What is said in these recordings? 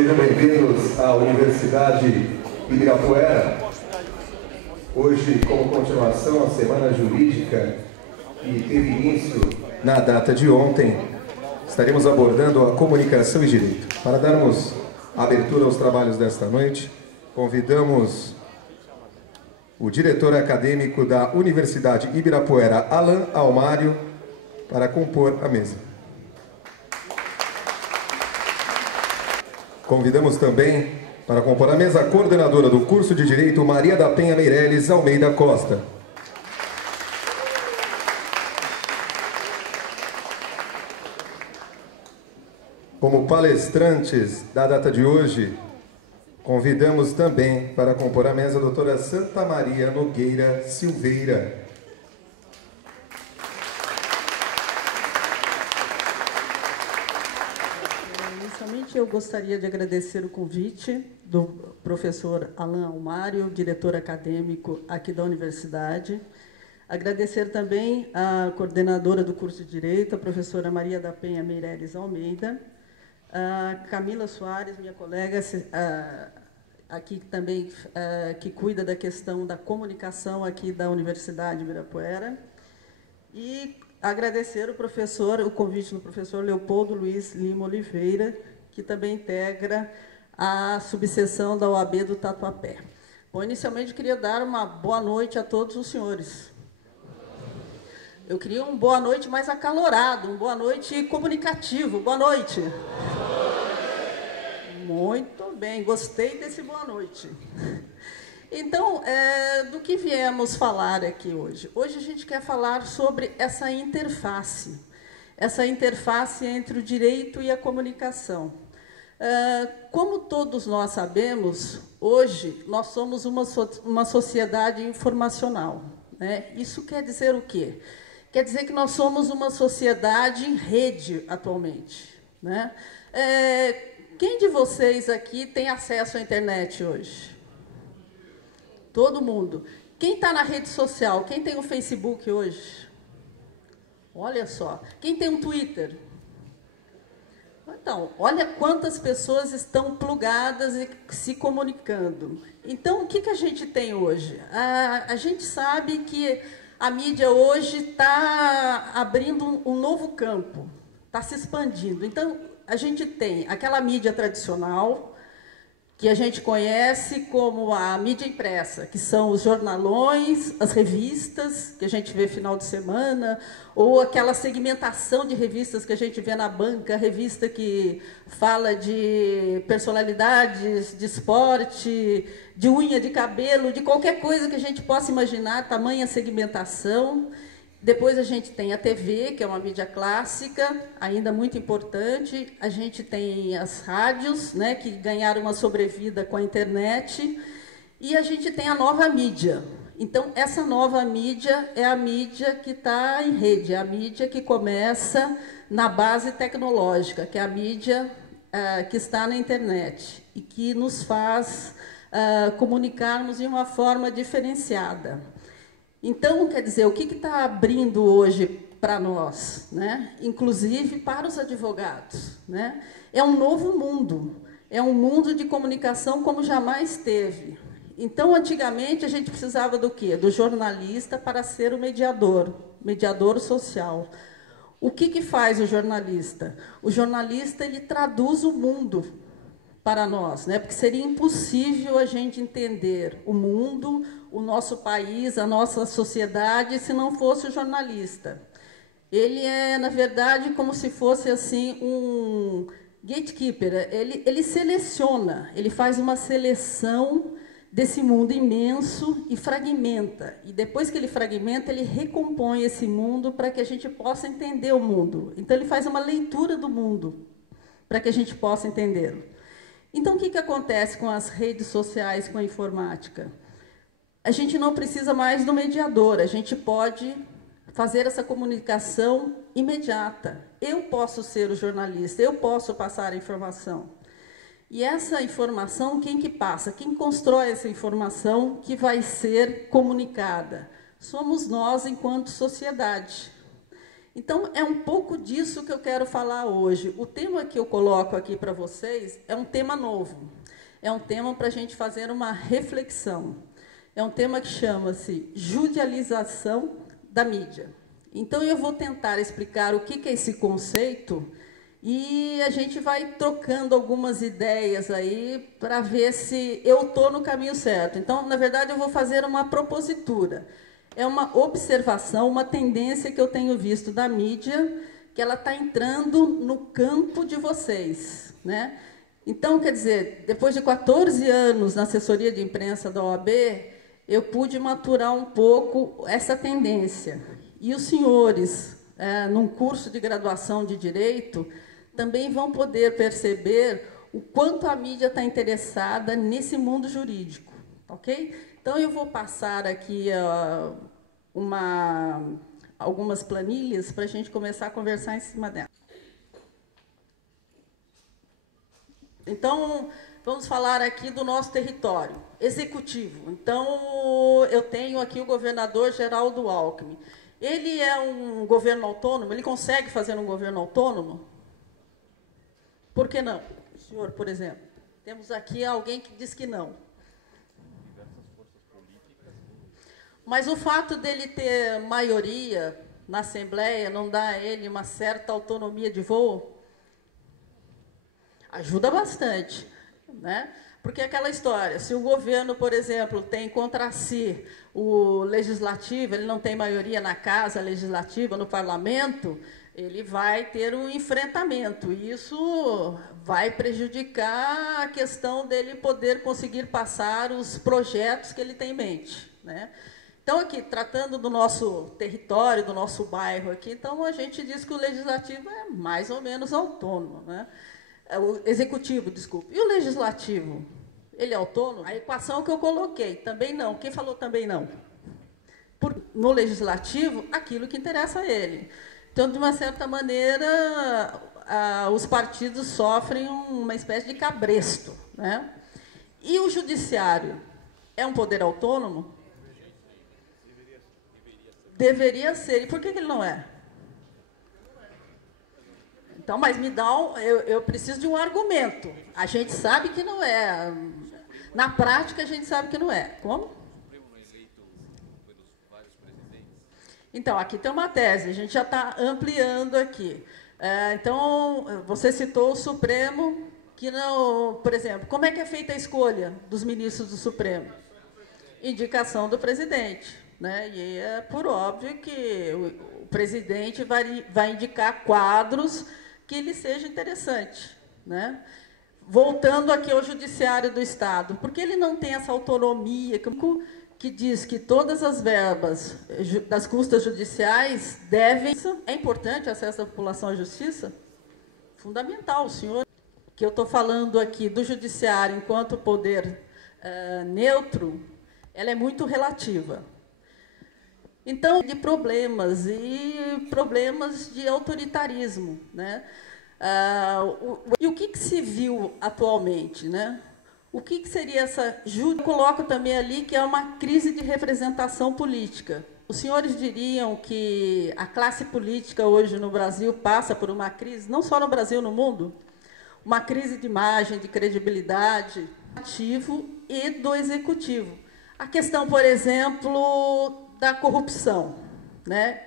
Sejam bem-vindos à Universidade Ibirapuera. Hoje, como continuação, a Semana Jurídica, que teve início na data de ontem, estaremos abordando a comunicação e direito. Para darmos abertura aos trabalhos desta noite, convidamos o diretor acadêmico da Universidade Ibirapuera, Alan Almário, para compor a mesa. Convidamos também para compor a mesa a coordenadora do curso de Direito, Maria da Penha Meireles Almeida Costa. Como palestrantes da data de hoje, convidamos também para compor a mesa a doutora Santa Maria Nogueira Silveira. Inicialmente, eu gostaria de agradecer o convite do professor Alan Almário, diretor acadêmico aqui da universidade. Agradecer também a coordenadora do curso de Direito, a professora Maria da Penha Meireles Almeida, a Camila Soares, minha colega, aqui também, que cuida da questão da comunicação aqui da Universidade Ibirapuera. E agradecer o convite do professor Leopoldo Luiz Lima Oliveira, que também integra a subseção da OAB do Tatuapé. Bom, inicialmente, queria dar uma boa noite a todos os senhores. Eu queria um boa noite mais acalorado, um boa noite comunicativo. Boa noite. Muito bem, gostei desse boa noite. Então, do que viemos falar aqui hoje? Hoje a gente quer falar sobre essa interface entre o direito e a comunicação. Como todos nós sabemos, hoje nós somos uma sociedade informacional, né? Isso quer dizer o quê? Quer dizer que nós somos uma sociedade em rede atualmente, né? Quem de vocês aqui tem acesso à internet hoje? Todo mundo. Quem está na rede social? Quem tem o Facebook hoje? Olha só. Quem tem um Twitter? Então, olha quantas pessoas estão plugadas e se comunicando. Então, o que a gente tem hoje? A gente sabe que a mídia hoje está abrindo um novo campo, está se expandindo. Então, a gente tem aquela mídia tradicional, que a gente conhece como a mídia impressa, que são os jornalões, as revistas, que a gente vê final de semana, ou aquela segmentação de revistas que a gente vê na banca, revista que fala de personalidades, de esporte, de unha de cabelo, de qualquer coisa que a gente possa imaginar, tamanha segmentação. Depois a gente tem a TV, que é uma mídia clássica, ainda muito importante. A gente tem as rádios, né, que ganharam uma sobrevida com a internet. E a gente tem a nova mídia. Então, essa nova mídia é a mídia que está em rede, é a mídia que começa na base tecnológica, que é a mídia que está na internet e que nos faz comunicarmos de uma forma diferenciada. Então, quer dizer, o que está abrindo hoje para nós, né? Inclusive para os advogados, né? É um novo mundo, é um mundo de comunicação como jamais teve. Então, antigamente, a gente precisava do quê? Do jornalista para ser o mediador social. O que faz o jornalista? O jornalista, ele traduz o mundo para nós, né? Porque seria impossível a gente entender o mundo, o nosso país, a nossa sociedade, se não fosse o jornalista. Ele é, na verdade, como se fosse assim um gatekeeper. Ele seleciona, ele faz uma seleção desse mundo imenso e fragmenta. E depois que ele fragmenta, ele recompõe esse mundo para que a gente possa entender o mundo. Então, ele faz uma leitura do mundo para que a gente possa entendê-lo. Então, o que acontece com as redes sociais, com a informática? A gente não precisa mais do mediador, a gente pode fazer essa comunicação imediata. Eu posso ser o jornalista, eu posso passar a informação. E essa informação, quem que passa? Quem constrói essa informação que vai ser comunicada? Somos nós, enquanto sociedade. Então, é um pouco disso que eu quero falar hoje. O tema que eu coloco aqui para vocês é um tema novo. É um tema para a gente fazer uma reflexão. É um tema que chama-se judicialização da mídia. Então, eu vou tentar explicar o que é esse conceito e a gente vai trocando algumas ideias aí para ver se eu estou no caminho certo. Então, na verdade, eu vou fazer uma propositura. É uma observação, uma tendência que eu tenho visto da mídia, que ela está entrando no campo de vocês, né? Então, quer dizer, depois de 14 anos na assessoria de imprensa da OAB, eu pude maturar um pouco essa tendência. E os senhores, num curso de graduação de Direito, também vão poder perceber o quanto a mídia está interessada nesse mundo jurídico, ok? Então, eu vou passar aqui algumas planilhas para a gente começar a conversar em cima dela. Então, vamos falar aqui do nosso território executivo. Então, eu tenho aqui o governador Geraldo Alckmin. Ele é um governo autônomo? Ele consegue fazer um governo autônomo? Por que não? O senhor, por exemplo. Temos aqui alguém que diz que não. Mas o fato dele ter maioria na Assembleia não dá a ele uma certa autonomia de voo? Ajuda bastante, né? Porque aquela história, se o governo, por exemplo, tem contra si o legislativo, ele não tem maioria na Casa Legislativa, no Parlamento, ele vai ter um enfrentamento. E isso vai prejudicar a questão dele poder conseguir passar os projetos que ele tem em mente, né? Então, aqui, tratando do nosso território, do nosso bairro aqui, então a gente diz que o legislativo é mais ou menos autônomo, né? O executivo, desculpe. E o legislativo, ele é autônomo? A equação que eu coloquei, também não. Quem falou também não? No legislativo, aquilo que interessa a ele. Então, de uma certa maneira, os partidos sofrem uma espécie de cabresto, né? E o judiciário é um poder autônomo? Deveria ser. E por que ele não é? Então, mas me dá eu preciso de um argumento. A gente sabe que não é. Na prática, a gente sabe que não é. Como? Então, aqui tem uma tese. A gente já está ampliando aqui. Então, você citou o Supremo, que não... Por exemplo, como é que é feita a escolha dos ministros do Supremo? Indicação do presidente. Né? E é por óbvio que o presidente vai indicar quadros que lhe seja interessante, né? Voltando aqui ao Judiciário do Estado, porque ele não tem essa autonomia que diz que todas as verbas das custas judiciais devem... É importante o acesso da população à justiça? Fundamental, senhor. Que eu estou falando aqui do Judiciário enquanto poder neutro, ela é muito relativa. Então, de problemas e problemas de autoritarismo, né? E o que se viu atualmente, né? O que seria essa... Eu coloco também ali que é uma crise de representação política. Os senhores diriam que a classe política hoje no Brasil passa por uma crise, não só no Brasil, no mundo, uma crise de imagem, de credibilidade, ativo e do executivo. A questão, por exemplo, da corrupção, né?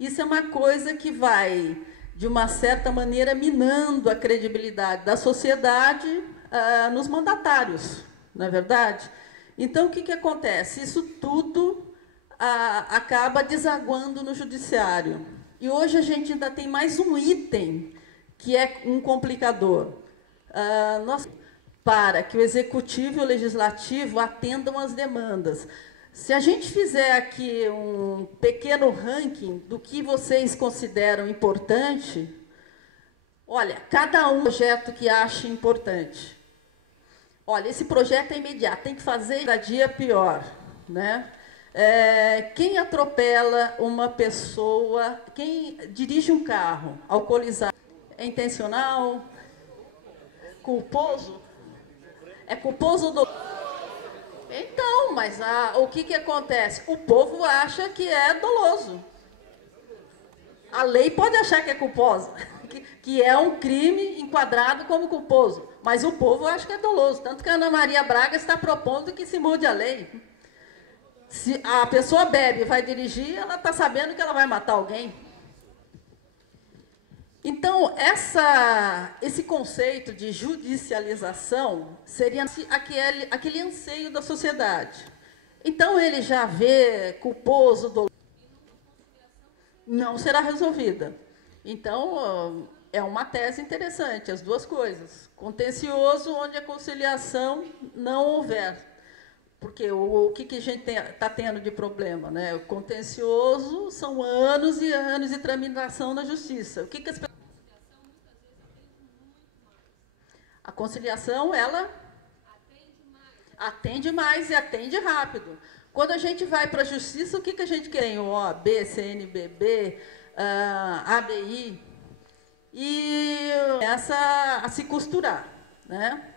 Isso é uma coisa que vai, de uma certa maneira, minando a credibilidade da sociedade nos mandatários, não é verdade? Então, o que acontece? Isso tudo acaba desaguando no judiciário. E hoje a gente ainda tem mais um item que é um complicador. Para que o executivo e o legislativo atendam às demandas. Se a gente fizer aqui um pequeno ranking do que vocês consideram importante, olha, cada um projeto que acha importante. Olha, esse projeto é imediato, tem que fazer cada dia pior, né? Quem atropela uma pessoa, quem dirige um carro alcoolizado, é intencional? Culposo? É culposo do... Então, mas o que acontece? O povo acha que é doloso. A lei pode achar que é culposa, que é um crime enquadrado como culposo, mas o povo acha que é doloso. Tanto que a Ana Maria Braga está propondo que se mude a lei. Se a pessoa bebe e vai dirigir, ela está sabendo que ela vai matar alguém. Então, esse conceito de judicialização seria aquele anseio da sociedade. Então, ele já vê culposo, doloso, não será resolvida. Então, é uma tese interessante, as duas coisas. Contencioso, onde a conciliação não houver. Porque o que a gente está tendo de problema, né? O contencioso são anos e anos de tramitação na justiça. O que as pessoas... A conciliação, ela atende mais e atende rápido. Quando a gente vai para a justiça, o que a gente quer? O OAB, CNBB, ABI, e essa a se costurar, né?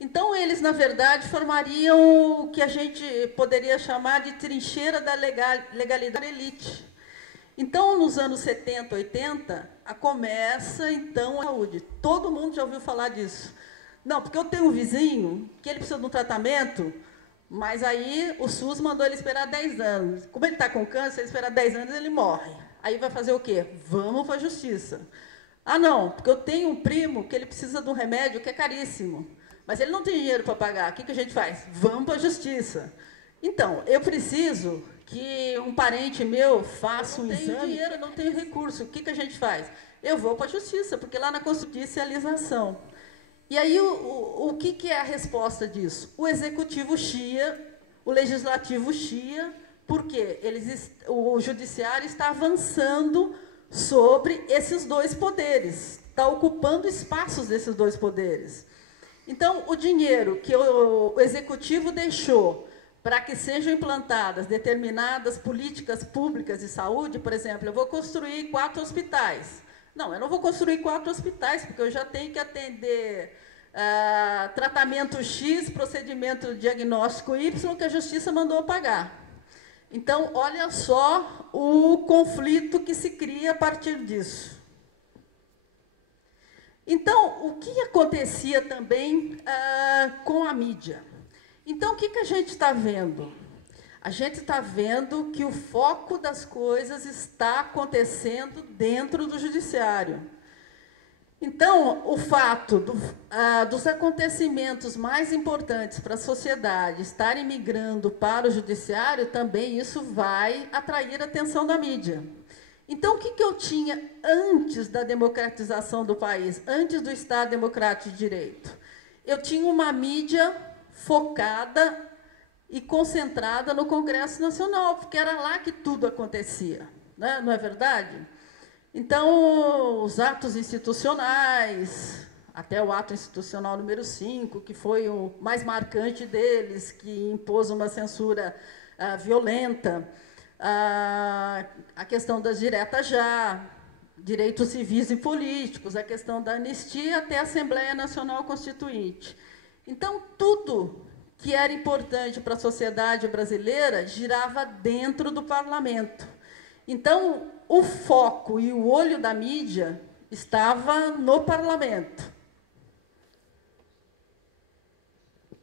Então, eles, na verdade, formariam o que a gente poderia chamar de trincheira da legalidade elite. Então, nos anos 70, 80, começa, então, a saúde. Todo mundo já ouviu falar disso. Não, porque eu tenho um vizinho que ele precisa de um tratamento, mas aí o SUS mandou ele esperar 10 anos. Como ele está com câncer, ele espera 10 anos e ele morre. Aí vai fazer o quê? Vamos para a justiça. Ah, não, porque eu tenho um primo que ele precisa de um remédio que é caríssimo, mas ele não tem dinheiro para pagar. O que a gente faz? Vamos para a justiça. Então, eu preciso que um parente meu faça um exame. Eu não tenho dinheiro, não tenho recurso. O que a gente faz? Eu vou para a justiça, porque lá na judicialização. E aí, o que é a resposta disso? O executivo chia, o legislativo chia, porque o judiciário está avançando sobre esses dois poderes, está ocupando espaços desses dois poderes. Então, o dinheiro que o executivo deixou para que sejam implantadas determinadas políticas públicas de saúde, por exemplo, eu vou construir 4 hospitais. Não, eu não vou construir 4 hospitais, porque eu já tenho que atender tratamento X, procedimento diagnóstico Y, que a justiça mandou pagar. Então, olha só o conflito que se cria a partir disso. Então, o que acontecia também com a mídia? Então, o que a gente está vendo? A gente está vendo que o foco das coisas está acontecendo dentro do judiciário. Então, o fato dos acontecimentos mais importantes para a sociedade estarem migrando para o judiciário, também isso vai atrair a atenção da mídia. Então, o que eu tinha antes da democratização do país, antes do Estado Democrático de Direito? Eu tinha uma mídia focada e concentrada no Congresso Nacional, porque era lá que tudo acontecia, né? Não é verdade? Então, os atos institucionais, até o ato institucional número 5, que foi o mais marcante deles, que impôs uma censura violenta, a questão das diretas já, direitos civis e políticos, a questão da anistia até a Assembleia Nacional Constituinte. Então, tudo que era importante para a sociedade brasileira girava dentro do parlamento. Então, o foco e o olho da mídia estava no parlamento.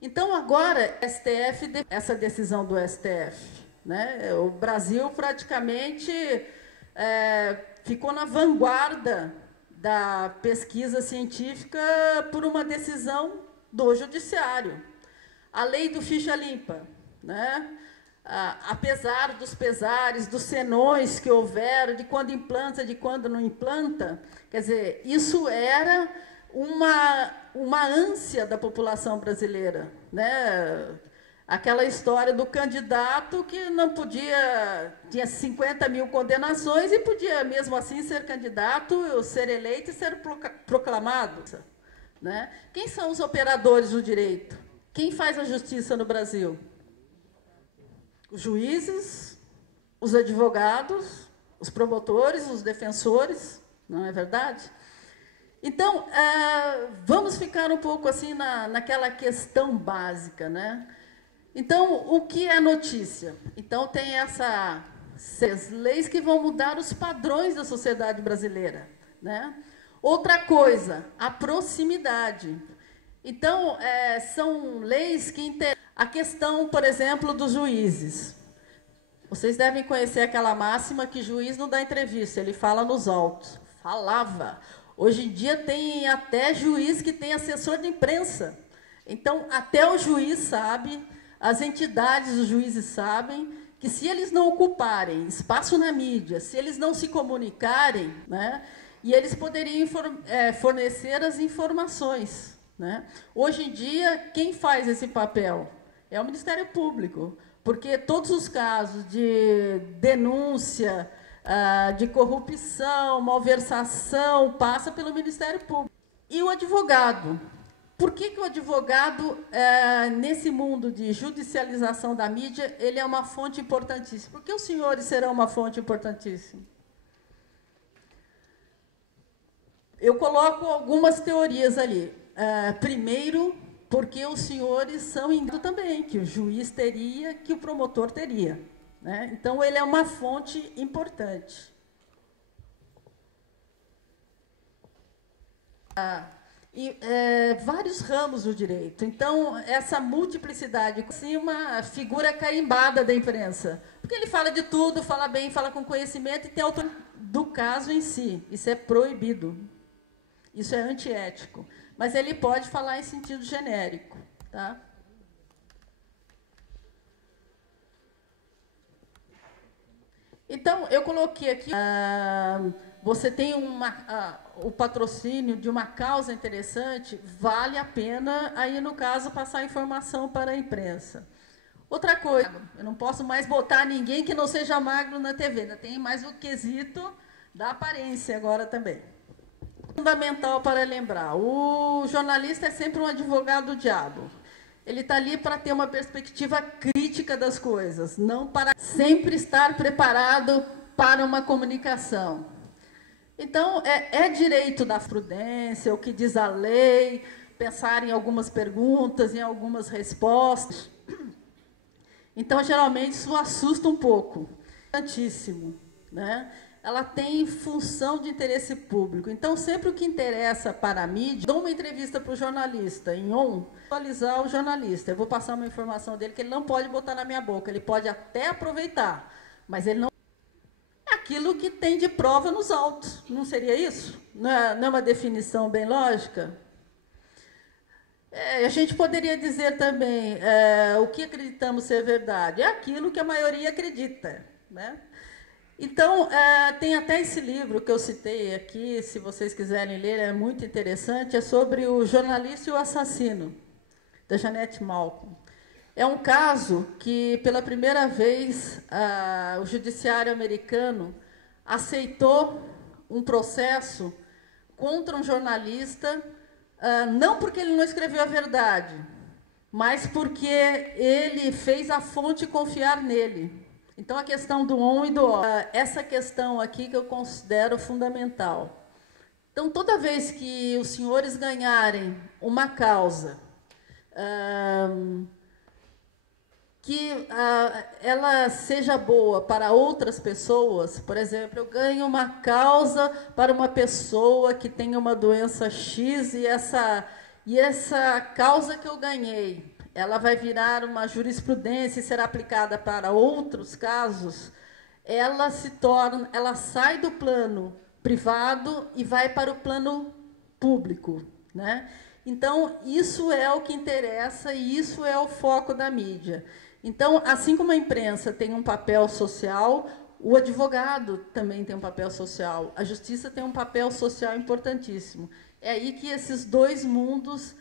Então, agora, essa decisão do STF, né? O Brasil praticamente ficou na vanguarda da pesquisa científica por uma decisão do judiciário. A lei do ficha limpa, né? Apesar dos pesares, dos senões que houveram, de quando implanta, de quando não implanta, quer dizer, isso era uma ânsia da população brasileira, né? Aquela história do candidato que não podia, tinha 50 mil condenações e podia, mesmo assim, ser candidato, ser eleito e ser proclamado, né? Quem são os operadores do direito? Quem faz a justiça no Brasil? Os juízes, os advogados, os promotores, os defensores, não é verdade? Então, vamos ficar um pouco assim naquela questão básica, né? Então, o que é notícia? Então, tem leis que vão mudar os padrões da sociedade brasileira, né? Outra coisa, a proximidade. Então, são leis que interessam. A questão, por exemplo, dos juízes. Vocês devem conhecer aquela máxima que juiz não dá entrevista, ele fala nos autos. Falava. Hoje em dia tem até juiz que tem assessor de imprensa. Então, até o juiz sabe, as entidades dos juízes sabem, que se eles não ocuparem espaço na mídia, se eles não se comunicarem, né, e eles poderiam fornecer as informações, né? Hoje em dia, quem faz esse papel? É o Ministério Público, porque todos os casos de denúncia, de corrupção, malversação, passa pelo Ministério Público. E o advogado? Por que o advogado, nesse mundo de judicialização da mídia, ele é uma fonte importantíssima? Por que os senhores serão uma fonte importantíssima? Eu coloco algumas teorias ali. Primeiro, porque os senhores são índios também, que o juiz teria, que o promotor teria, né? Então, ele é uma fonte importante. Vários ramos do direito. Então, essa multiplicidade, cima, a figura carimbada da imprensa. Porque ele fala de tudo, fala bem, fala com conhecimento e tem autonomia do caso em si. Isso é proibido. Isso é antiético. Mas ele pode falar em sentido genérico, tá? Então, eu coloquei aqui, você tem o patrocínio de uma causa interessante, vale a pena, aí, no caso, passar informação para a imprensa. Outra coisa, eu não posso mais botar ninguém que não seja magro na TV, ainda tem mais o quesito da aparência agora também. Fundamental para lembrar, o jornalista é sempre um advogado do diabo. Ele está ali para ter uma perspectiva crítica das coisas, não para sempre estar preparado para uma comunicação. Então, é direito da prudência, o que diz a lei, pensar em algumas perguntas, em algumas respostas. Então, geralmente, isso assusta um pouco. Importantíssimo, né? Ela tem função de interesse público. Então, sempre o que interessa para a mídia, dou uma entrevista para o jornalista, atualizar o jornalista. Eu vou passar uma informação dele que ele não pode botar na minha boca. Ele pode até aproveitar, mas ele não... É aquilo que tem de prova nos autos. Não seria isso? Não é uma definição bem lógica? A gente poderia dizer também, o que acreditamos ser verdade? É aquilo que a maioria acredita, né? Então, tem até esse livro que eu citei aqui, se vocês quiserem ler, é muito interessante, é sobre o jornalista e o assassino, da Jeanette Malcolm. É um caso que, pela primeira vez, o judiciário americano aceitou um processo contra um jornalista, não porque ele não escreveu a verdade, mas porque ele fez a fonte confiar nele. Então, a questão do on e do off, essa questão aqui que eu considero fundamental. Então, toda vez que os senhores ganharem uma causa, que ela seja boa para outras pessoas, por exemplo, eu ganho uma causa para uma pessoa que tem uma doença X e essa causa que eu ganhei, ela vai virar uma jurisprudência e será aplicada para outros casos, ela sai do plano privado e vai para o plano público, né? Então, isso é o que interessa e isso é o foco da mídia. Então, assim como a imprensa tem um papel social, o advogado também tem um papel social, a justiça tem um papel social importantíssimo. É aí que esses dois mundos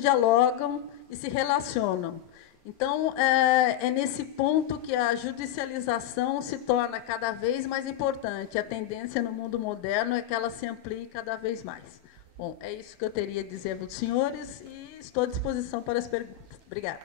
dialogam e se relacionam. Então, é nesse ponto que a judicialização se torna cada vez mais importante. A tendência no mundo moderno é que ela se amplie cada vez mais. Bom, é isso que eu teria a dizer para os senhores e estou à disposição para as perguntas. Obrigada.